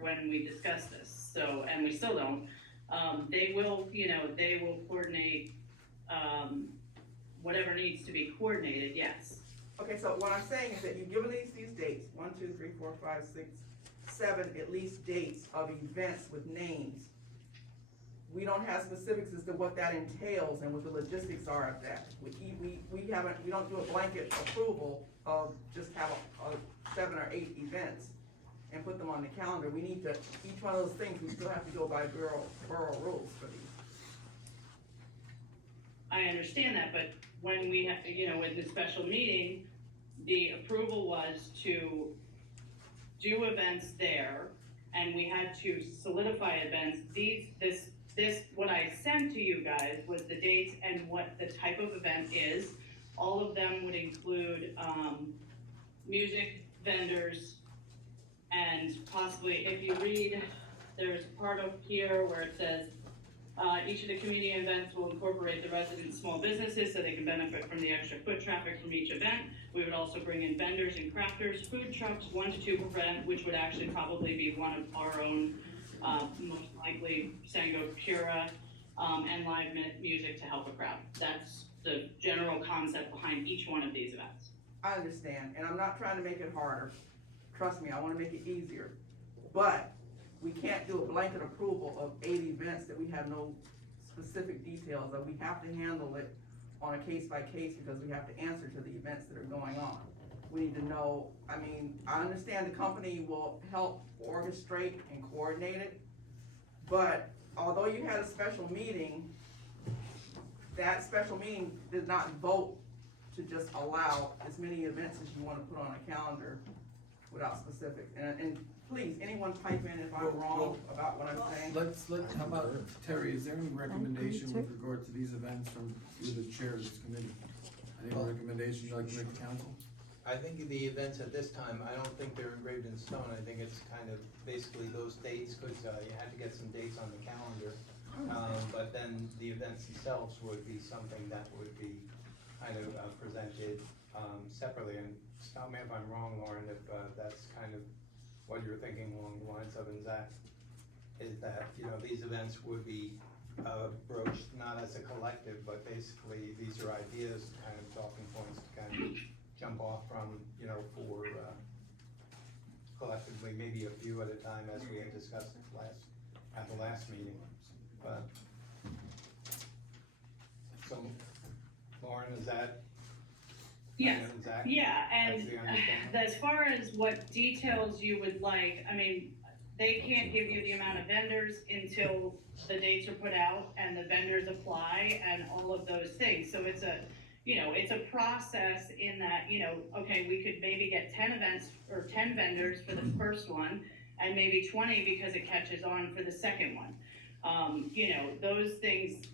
when we discussed this, so, and we still don't. They will, they will coordinate, whatever needs to be coordinated, yes. Okay, so what I'm saying is that you've given these dates, 1, 2, 3, 4, 5, 6, 7, at least dates of events with names. We don't have specifics as to what that entails and what the logistics are of that. We don't do a blanket approval of just have a 7 or 8 events and put them on the calendar. We need to, each one of those things, we still have to go by borough rules for these. I understand that, but when we, with the special meeting, the approval was to do events there, and we had to solidify events. What I sent to you guys was the dates and what the type of event is. All of them would include, music, vendors, and possibly, if you read, there's a part of here where it says, each of the community events will incorporate the residents' small businesses so they can benefit from the extra foot traffic from each event. We would also bring in vendors and crafters, food trucks, 1 to 2 per event, which would actually probably be one of our own, most likely Sango Pura, and live music to help a crowd. That's the general concept behind each one of these events. I understand, and I'm not trying to make it harder. Trust me, I wanna make it easier. But we can't do a blanket approval of 8 events that we have no specific details of. We have to handle it on a case by case because we have to answer to the events that are going on. We need to know, I understand the company will help orchestrate and coordinate it, but although you had a special meeting, that special meeting did not vote to just allow as many events as you wanna put on a calendar without specifics. And please, anyone pipe in if I'm wrong about what I'm saying. How about, Terry, is there any recommendation with regard to these events from you, the chair of this committee? Any recommendation you'd like to make to council? I think the events at this time, I don't think they're engraved in stone. I think it's kind of basically those dates, because you had to get some dates on the calendar. But then the events themselves would be something that would be kind of presented separately. And stop me if I'm wrong, Lauren, if that's kind of what you're thinking along the lines of, and Zach, is that, these events would be broached not as a collective, but basically these are ideas, kind of talking points to kind of jump off from, for collectively, maybe a few at a time, as we had discussed at the last meeting. But so, Lauren, is that? Yes. Zach, Yeah, and that's the understanding? as far as what details you would like, they can't give you the amount of vendors until the dates are put out and the vendors apply and all of those things. So it's a process in that, okay, we could maybe get 10 events or 10 vendors for the first one and maybe 20 because it catches on for the second one. Those things,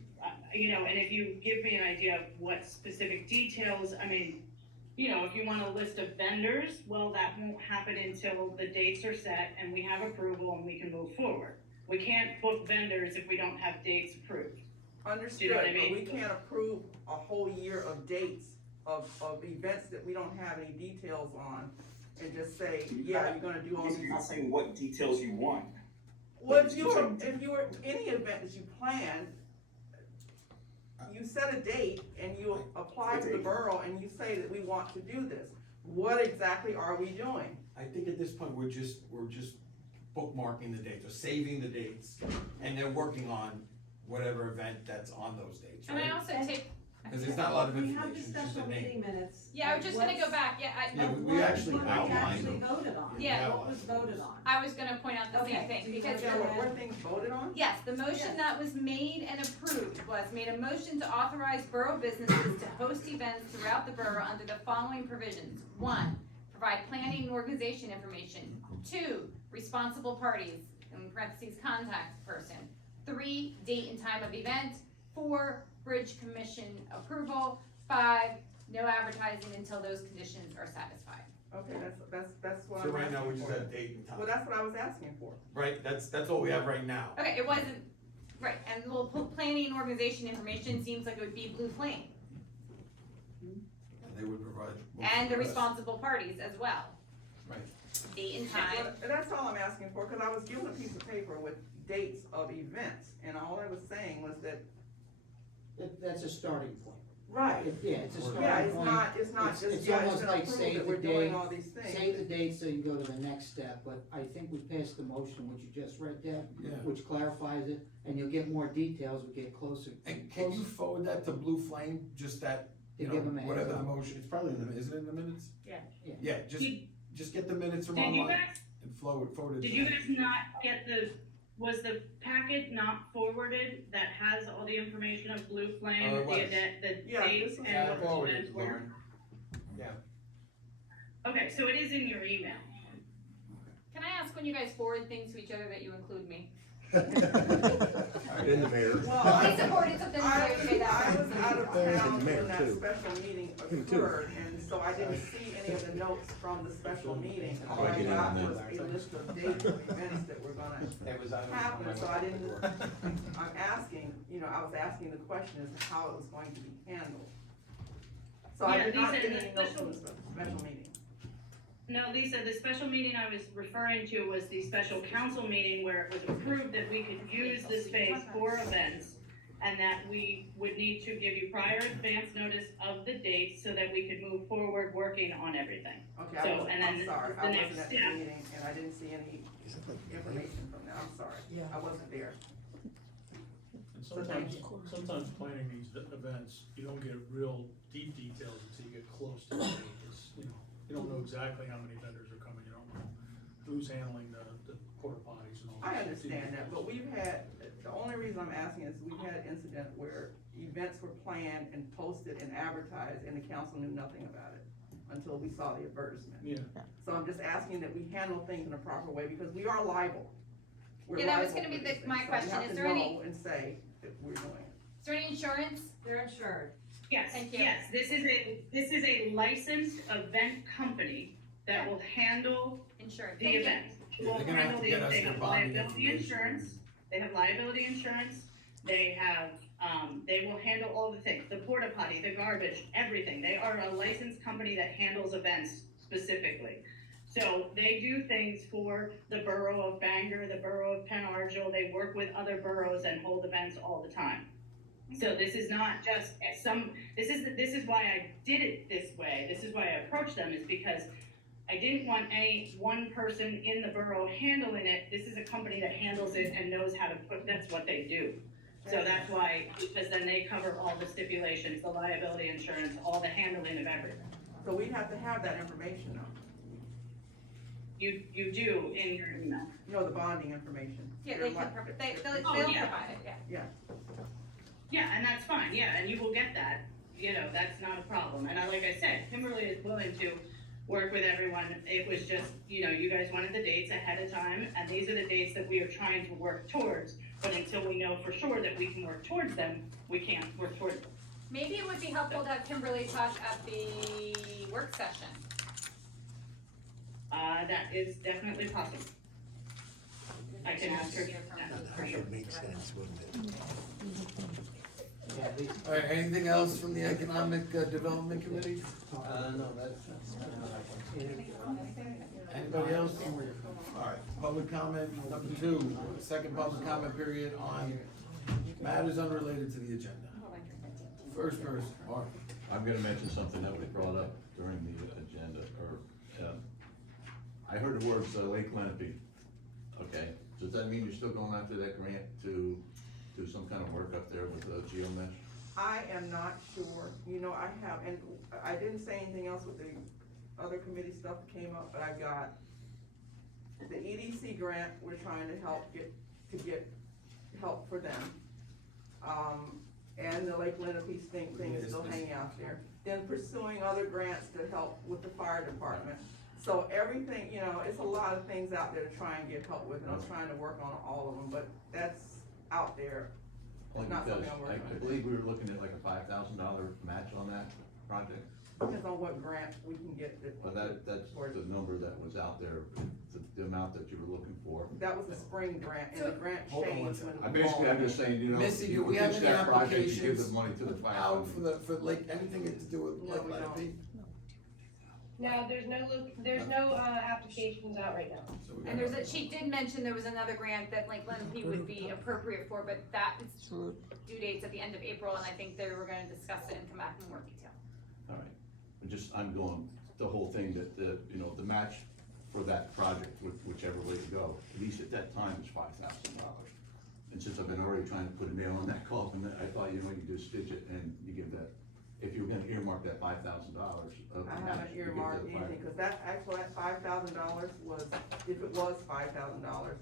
and if you give me an idea of what specific details, if you want a list of vendors, well, that won't happen until the dates are set and we have approval and we can move forward. We can't book vendors if we don't have dates approved. Understood, Do you know what I mean? but we can't approve a whole year of dates of events that we don't have any details on and just say, yeah, you're gonna do all these. You're not saying what details you want. Well, if you were, any event that you planned, you set a date and you apply to the borough and you say that we want to do this. What exactly are we doing? I think at this point, we're just bookmarking the dates, or saving the dates, and then working on whatever event that's on those dates, And right? I also take, Because there's not a lot of We have information, the it's just special a name. meeting minutes. yeah, I was just gonna go back, Yeah, we actually What we outlined actually them. voted on. Yeah. What was voted on? I was gonna point out the same Okay, thing, so you because Yeah, what were things voted on? yes, the motion that was made and approved was made a motion to authorize borough businesses to host events throughout the borough under the following provisions. 1, provide planning and organization information. 2, responsible parties, in parentheses, contact person. 3, date and time of event. 4, bridge commission approval. 5, no advertising until those conditions are satisfied. Okay, that's what So I'm right now, we asking just for. have date and Well, time. that's what I was asking for. Right, that's all we have right now. Okay, it wasn't, right, and the little planning and organization information seems like it would be Blue Flame. And they would provide. And the responsible parties as well. Right. date and time. Well, that's all I'm asking for, cause I was given a piece of paper with dates of events, and all I was saying was that, That's a starting point. right, Yeah, it's a starting point. yeah, it's not It's- just, it's yeah, it's almost been like approved save that the we're doing date, all these things. Save the date so you go to the next step, but I think we passed the motion, which you just read there, Yeah. which clarifies it, and you'll get more details, we get closer. And can you forward that to Blue Flame, just that, you To give know, them a whatever heads the up. motion, it's probably in the, is it in the minutes? Yeah. Yeah. Yeah, just get the minutes from Did you online guys, and forward it. did to you them. guys not get was the packet not forwarded that has all the information of Blue Flame, Oh, it was. the Yeah, dates this was- and Yeah, I what the forwarded events it, were? Lauren. Okay, so it is in your email. Can I ask when you guys forward things to each other that you include me? In the mayor. Well, Please forwarded something to I say that. was out of There's town the mayor, when that too. special meeting Him, too. occurred, and so I didn't see any of the notes from the special meeting. All I I get got in was a list of dates of events that were gonna It was on my happen, so I didn't, report. I'm asking, I was asking the question as to how it was going to be handled. So I Yeah, did not these get are any the notes from the special meeting. No, Lisa, the special meeting I was referring to was the special council meeting where it was approved that we could use the space for events and that we would need to give you prior advance notice of the date so that we could move forward working on everything. Okay, So, and I'm then sorry, the I next wasn't at the step. meeting, and I didn't see any information from that, I'm sorry. Yeah. I wasn't there. And So thank sometimes planning these events, you don't get real deep details until you get close to the date. It's, you don't know exactly how many vendors are coming, you don't know who's handling the porta potties and all that. I understand that, but we've had, the only reason I'm asking is we've had an incident where events were planned and posted and advertised, and the council knew nothing about it until we saw the advertisement. Yeah, So I'm just asking that we handle things in a proper way, because we are liable. We're Yeah, that was liable gonna be for these my things, so question. we have Is to there any- know and say that we're doing it. Is there any insurance? They're insured. Yes, Thank you. yes, this is a licensed event company that will handle Insured. the Thank you. event. Will They're gonna have handle to the, get us they their have bonding liability information. insurance, they have liability insurance, they have, they will handle all the things, the porta potty, the garbage, everything. They are a licensed company that handles events specifically. So they do things for the borough of Bangor, the borough of Penn Argyl, they work with other boroughs and hold events all the time. So this is not just this is why I did it this way, this is why I approached them, is because I didn't want any one person in the borough handling it. This is a company that handles it and knows how to that's what they do. So that's why, because then they cover all the stipulations, the liability insurance, all the handling of everything. So we'd have to have that information though, You do in your email. the bonding information. Yeah, Your they li- can, they'll Oh, yeah. provide it, yeah. Yeah, and that's fine, yeah, and you will get that, that's not a problem, and like I said, Kimberly is willing to work with everyone. It was just, you guys wanted the dates ahead of time, and these are the dates that we are trying to work towards, but until we know for sure that we can work towards them, we can't work towards them. Maybe it would be helpful to have Kimberly talk at the work session. That is definitely possible. I can ask her. That would make sense, wouldn't it? Yeah, at least, All right, anything else from the Economic Development Committee? No, that's. Anybody else? All right, public comment number 2, second public comment period on matters unrelated to the agenda. First person, Mark. I'm gonna mention something that was brought up during the agenda, I heard the words Lake Lenape. Okay, does that mean you're still going after that grant to do some kind of work up there with geomesh? I am not sure, I have, and I didn't say anything else with the other committee stuff that came up, but I got the EDC grant, we're trying to get help for them. And the Lake Lenape thing is still hanging out there. Then pursuing other grants to help with the fire department. So everything, it's a lot of things out there to try and get help with, and I'm trying to work on all of them, but that's out there. Only Not because something I'm working I on. believe we were looking at like a $5,000 match on that project, Depends on what grant we can get. but that's the number that was out there, the amount that you were looking for. That was a spring grant, and the grant Hold on one changed second. when. I'm just saying, Missy, do you we have pitch any that project, you give applications the money to the fire out company. for Lake, anything to do with No, Lake we don't. Lenape? No, there's no applications out right now. So we And got- there's she did mention there was another grant that like Lindsay would be appropriate for, but that is due dates at the end of April, and I think they were gonna discuss it and come back in more detail. All right, I'm going, the whole thing that, you know, the match for that project, whichever way to go, at least at that time was $5,000. And since I've been already trying to put a nail on that coffin, I thought, you know, you just stitch it and you give that, if you were gonna earmark that $5,000 of the I match. haven't you give earmarked that anything, cause that, actually, that $5,000 was, if it was $5,000,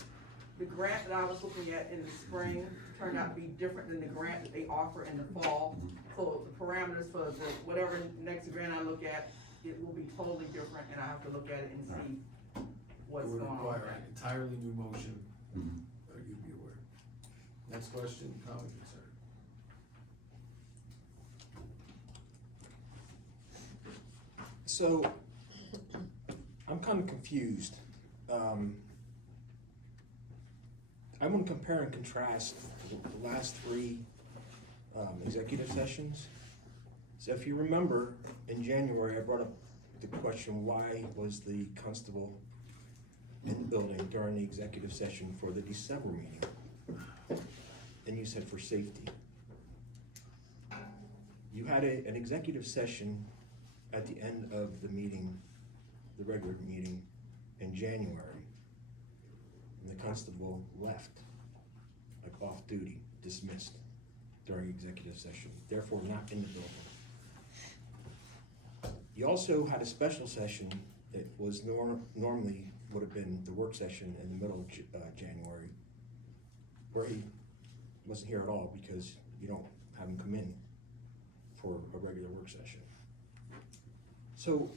the grant that I was looking at in the spring turned out to be different than the grant that they offer in the fall. So the parameters for the, whatever next grant I look at, it will be totally different, and I have to look at it and see what's It would going on. require an entirely new motion, Mhm. you'd be aware. Next question, comment, concern? So, I'm kind of confused. I want to compare and contrast the last three executive sessions. So if you remember, in January, I brought up the question, why was the constable in the building during the executive session for the December meeting? And you said for safety. You had an executive session at the end of the meeting, the regular meeting in January, and the constable left, like off duty, dismissed during executive session, therefore not in the building. You also had a special session that was normally would have been the work session in the middle of January, where he wasn't here at all because you don't have him come in for a regular work session. So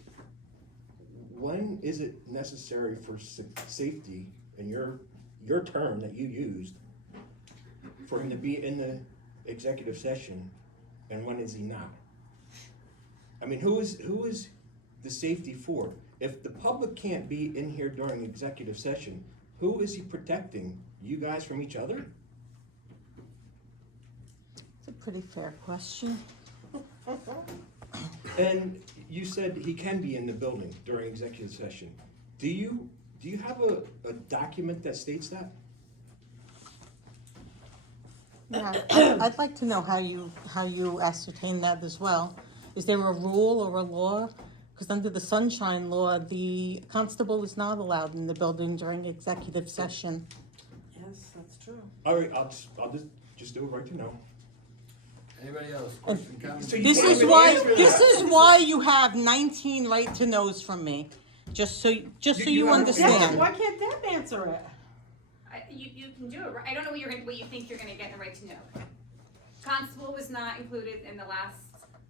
when is it necessary for safety, in your term that you used, for him to be in the executive session, and when is he not? I mean, who is the safety for? If the public can't be in here during executive session, who is he protecting? You guys from each other? It's a pretty fair question. And you said he can be in the building during executive session. Do you have a document that states that? Yeah, I'd like to know how you ascertain that as well. Is there a rule or a law? Because under the Sunshine Law, the constable is not allowed in the building during executive session. Yes, that's true. All right, I'll just do it right to know. Anybody else, question, comment? So you This can't is even why, answer this that. is why you have 19 right to knows from me, just so You you have- understand. Why can't Deb answer it? You can do it, I don't know what you think you're gonna get in the right to know. Constable was not included in the last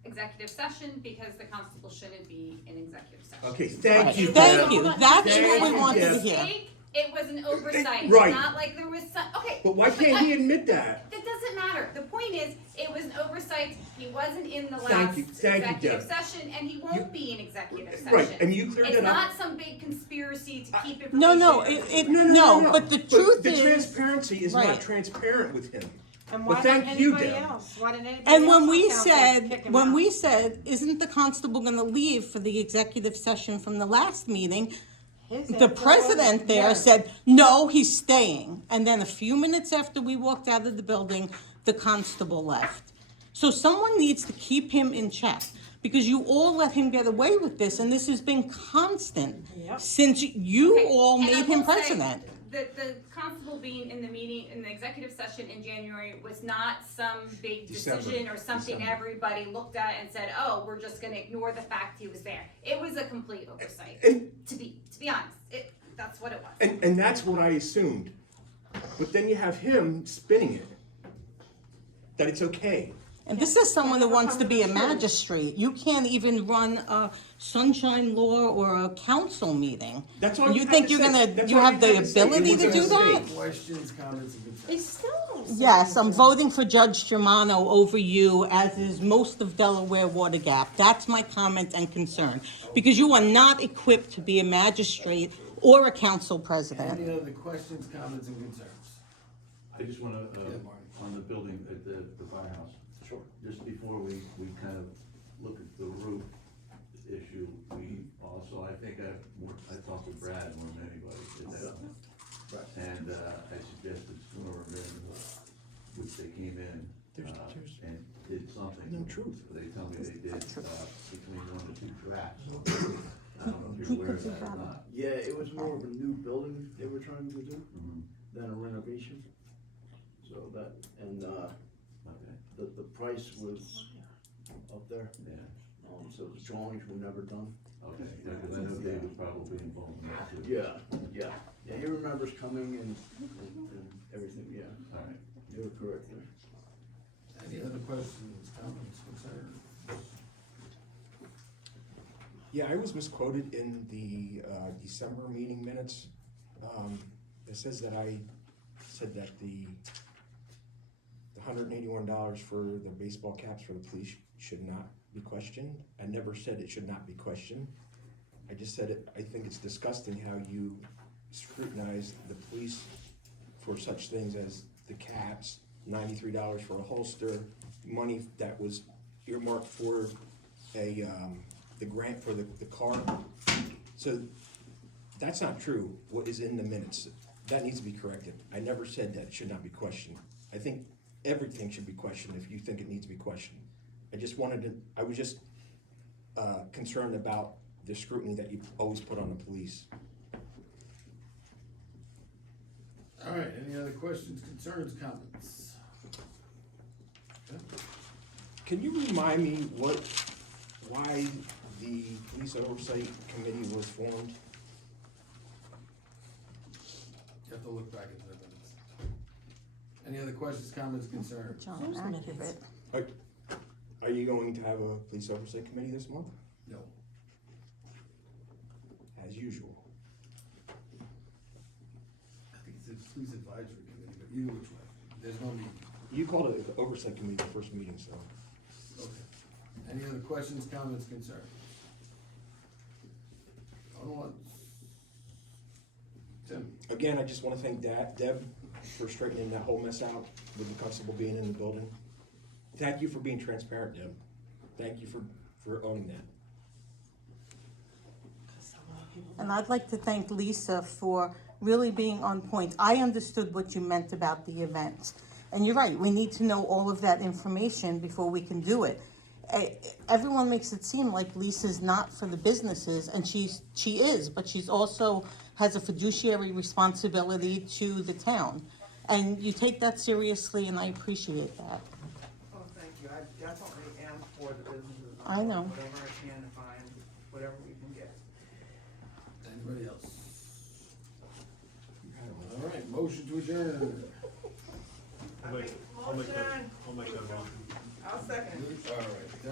executive session because the constable shouldn't be in executive session. Okay, thank you. Thank Deb. you, that's Thank what we you, wanted to Deb. hear. It was an oversight, Right. not like there was some, okay. But why can't he admit that? That doesn't matter, the point is, it was an oversight, he wasn't in the Thank last you, executive Deb. session, and he won't be in executive session. Right, and you cleared It's it up. not some big conspiracy to keep information. No, no, but the truth The is. transparency is not Right. transparent with him. And Well, thank you, Deb. Why didn't anybody And else when on we council kick him out? said, isn't the constable gonna leave for the executive session from the last meeting? His The answer was president there yes. said, no, he's staying. And then a few minutes after we walked out of the building, the constable left. So someone needs to keep him in check, because you all let him get away with this, and this has been constant Yep. since you Okay, all and I made him will say, president. The constable being in the meeting, in the executive session in January was not some big December. decision or something December. everybody looked at and said, oh, we're just gonna ignore the fact he was there. It was a complete oversight, And- to be honest, that's what it was. And that's what I assumed. But then you have him spinning it, that it's okay. And this is someone who wants to be a magistrate. You can't even run a sunshine law or a council meeting. That's all You you have think to you're say. gonna, That's you all have the to say. ability It to was do a that? mistake. Questions, comments, and concerns? They still don't say Yes, I'm anything. voting for Judge Germano over you, as is most of Delaware Water Gap. That's my comment and concern. Because you are not equipped to be a magistrate or a council president. Any other questions, comments, and concerns? I just wanna, Yeah, Marty. on the building at the firehouse. Sure. Just before we kind of look at the roof, issue, we also, I think I talked to Brad more than anybody, did that. And, I suggested Schooner and Vanderbilt, which they came in, and did something. No truth. They tell me they did, between 1 and 2 drafts. I don't know if you're aware of that or not. Yeah, it was more of a new building they were trying to do Mhm. than a renovation. So that, and, Okay, the price was up there, yeah, so the drawings were never done. okay, yeah, cause I know Dave was probably involved in that too. Yeah, he remembers coming and everything, yeah, Alright. you were correct there. Any other questions, comments, concerns? Yeah, I was misquoted in the, December meeting minutes. It says that I said that the $181 for the baseball caps for the police should not be questioned. I never said it should not be questioned. I just said it, I think it's disgusting how you scrutinize the police for such things as the caps, $93 for a holster, money that was earmarked for the grant for the car. So that's not true, what is in the minutes. That needs to be corrected. I never said that it should not be questioned. I think everything should be questioned if you think it needs to be questioned. I was just concerned about the scrutiny that you always put on the police. Alright, any other questions, concerns, comments? Can you remind me why the police oversight committee was formed? You have to look back into the minutes. Any other questions, comments, concerns? John, accurate. Are you going to have a police oversight committee this month? No. As usual. I think it's a police advisory committee, but either which way, there's no meeting. You called it the oversight committee the first meeting, so. Okay. Any other questions, comments, concerns? On once. Tim? Again, I just wanna thank Deb for straightening that whole mess out with the constable being in the building. Thank you for being transparent, Deb. Thank you for owning that. And I'd like to thank Lisa for really being on point. I understood what you meant about the event. And you're right, we need to know all of that information before we can do it. Everyone makes it seem like Lisa's not for the businesses, and she is, but she's also has a fiduciary responsibility to the town. And you take that seriously, and I appreciate that. Oh, thank you, I definitely am for the businesses. I know. Whatever I can to find, whatever we can get. Anybody else? Alright, motion to adjourn. I'll make that motion. I'll make that motion. I'll second it. Alright.